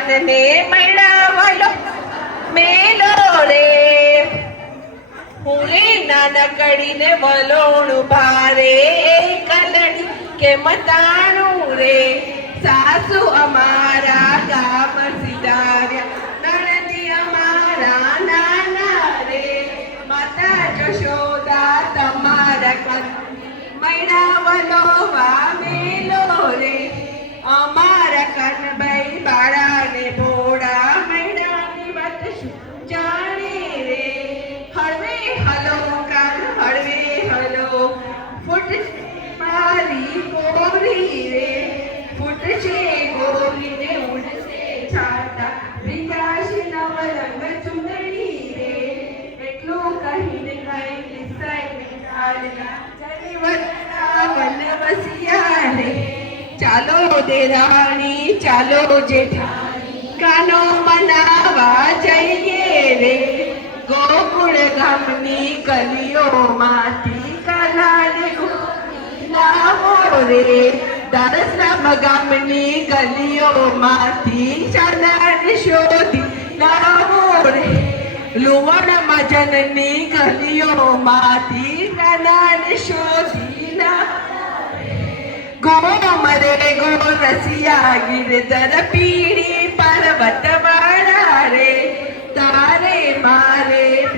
કાનને મળાવલો મેલો રે હું રે નાનકડીને વલોણું ભારે કલડી કે મતાણું રે સાસુ અમારા ગામ સિધાર્યા નણંદી અમારા નાના રે માતા જશોદા તમારા કન મૈણાવલો વામેલો રે અમારા કનભાઈ બાળાને ભોળા મૈણાની વાત શું જાણે રે હળવે હલો કાન હળવે હલો ફૂટ મારી કોરી રે ફૂટ છે ગોરીને ઉડશે છાતા વિકાશે નવરંગ ચુંદડી રે એટલું કહીને કઈ લિસાઈને ચાલના વન વસિયા રે ચાલો દેરાણી ચાલો જેઠાણી કાનો મનાવા જઈએ રે ગોકુળ ગામની ગલીઓમાંથી કાલાને લાવો રે દરસરામ ગામની ગલીઓમાંથી ચાંદાને શોધી લાવો રે લુવણ મજનની ગલીઓમાંથી કાનાને શોધી ગોમરે ગો રસિયા ગિરધર પીડી પર્વત વાળા રે તારે મારે